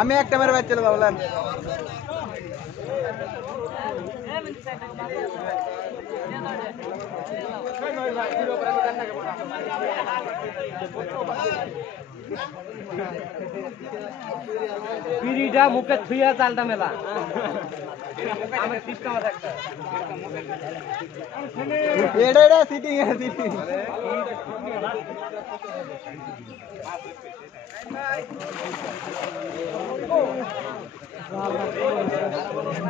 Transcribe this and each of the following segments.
আমি একটা মেরে বাইর চলে বললাম বিড়িটা মুখে ছুঁয়া চালটা মেলা আমার সিস্টেম আছে একটা এটা সিটিং সিটিং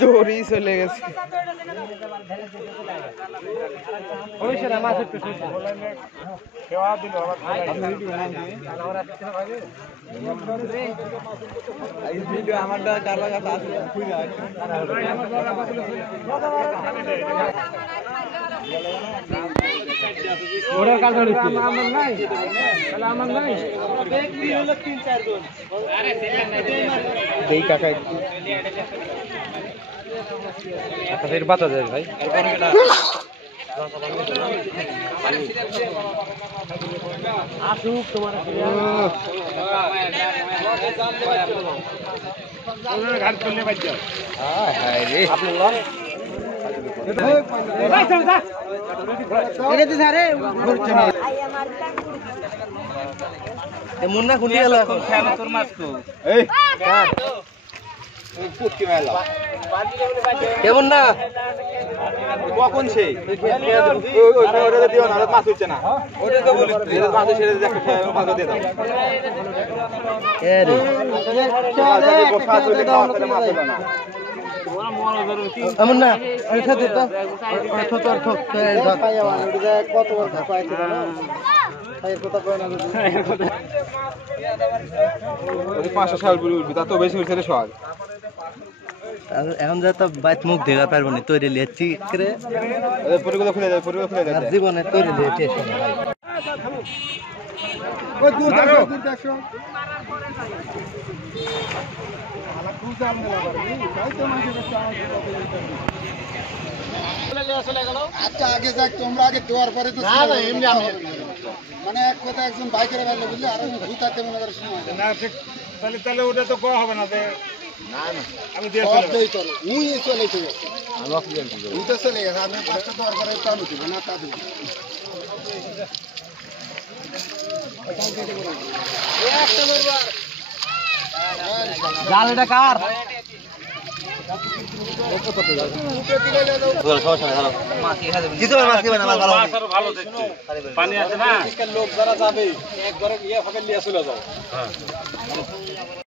দড়ি চলে গেছে আমারটা কার কাছে আছে ওরা কাল ধরেছে আমার নাই তাহলে আমার নাই ব্যক্তি হলো 3-4 জন আরে দেই কাকা একটু আচ্ছা এর বাতা যায় ভাই আসুক তোমার ঘাট চলে বাইর যাও হ্যাঁ হ্যাঁ রে আপনি লন এটা তো স্যারে ঘুরছে না এ মুন্না খুঁটি গেল এখন খেলা তোর মাছ তো এই কাট ওই পুটকি মেলা কেমন না কখন সে ওইটা দিও না মাছ হচ্ছে না ওইটা তো বলিস এর মাছ ছেড়ে দে একটা মাছ দিয়ে দাও এ রে চলে বসা চলে খাওয়া করে মাছ হলো না এমন না এটা দে তো ছোট ছোট কতবার খাইতে না খাইয়ের কথা কয় না যদি 500 সাল পুরি উঠবি তা তো বেশি হইছে রে সোহাগ এখন যা তো বাইত মুখ দেখা পারবো না তৈরি লিয়েছি করে পুরিগুলো খুলে যায় পুরিগুলো খুলে যায় জীবনে তৈরি লিয়েছি ওই দূর দেখো আচ্ছা আগে যাক তোমরা আগে দেওয়ার পরে তো মানে এক কথা একজন বাইকের বাইরে বুঝলে আর ভূতাতে মনে করার সময় না তাহলে তাহলে ওটা তো করা হবে না না না আমি দিয়ে চলে উই চলে গেছে আমি তো চলে গেছে আমি ভাষা দেওয়ার পরে টানো দিব না তা দিব জাল এটা কার পানি আছে না লোক যারা যাবে একবারে ইয়ে হবে নিয়ে চলে যাও